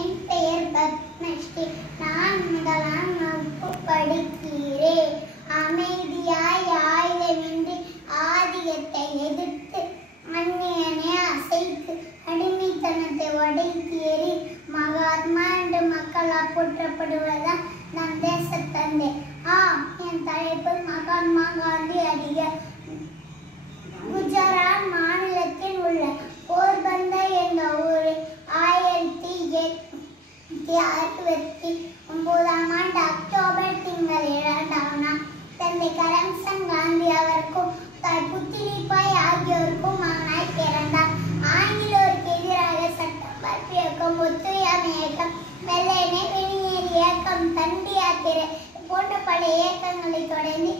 என் பெயர் பத்மஸ்ரீ. நான் முதலாம் வகுப்பு படிக்கிறேன். அமைதியாய் ஆயுதமின்றி ஆதிக்கத்தை எதிர்த்து அந்நியனை அசைத்து அடிமைத்தனத்தை உடைத்து எறி மகாத்மா என்று மக்களால் போற்றப்படுவதுதான் நம் தேசத்தந்தை. என் தலைப்பு மகாத்மா காந்தி அடிகள். குஜராத் மாநிலத்தில் உள்ள போர்பந்தர் என்ற ஊரில் 1869 அக்டோபர் திங்கள் 2ஆம் நாள் தந்தை கரம்சந்த் காந்தி அவருக்கும் தாய் புத்திலிபாய் ஆகியோருக்கும் மகனாய் பிறந்தார். ஆங்கிலேயருக்கு எதிராக சட்டம் பரப்பு இயக்கம், ஒத்துழையாமை இயக்கம், வெள்ளையனே வெளியேறு இயக்கம், தண்டி யாத்திரை போன்ற பல இயக்கங்களை தொடர்ந்து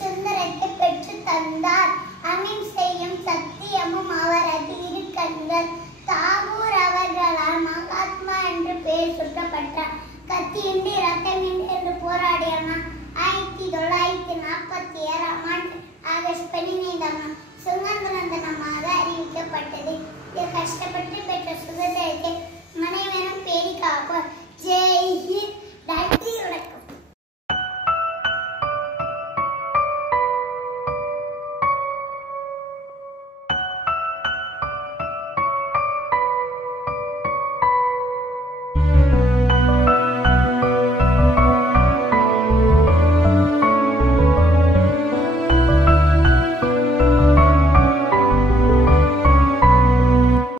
சுதந்திரத்தை பெற்று தந்தார். அகிம்சையும் சத்தியமும் அவரது இரு கண்கள். தாகூர் அவர்களால் மகாத்மா என்று பெயர் சூட்டப்பட்டார். கத்தியின்றி ரத்தமின்றி என்று போராடியவர் 1947ஆம் ஆண்டு ஆகஸ்ட் 15ஆம் நாள் சுதந்திர தினமாக அறிவிக்கப்பட்டது. கஷ்டப்பட்டு பெற்ற சுதந்திரத்தை அனைவரும் பேணி காப்போம். ஜெய் ஹிந்த்.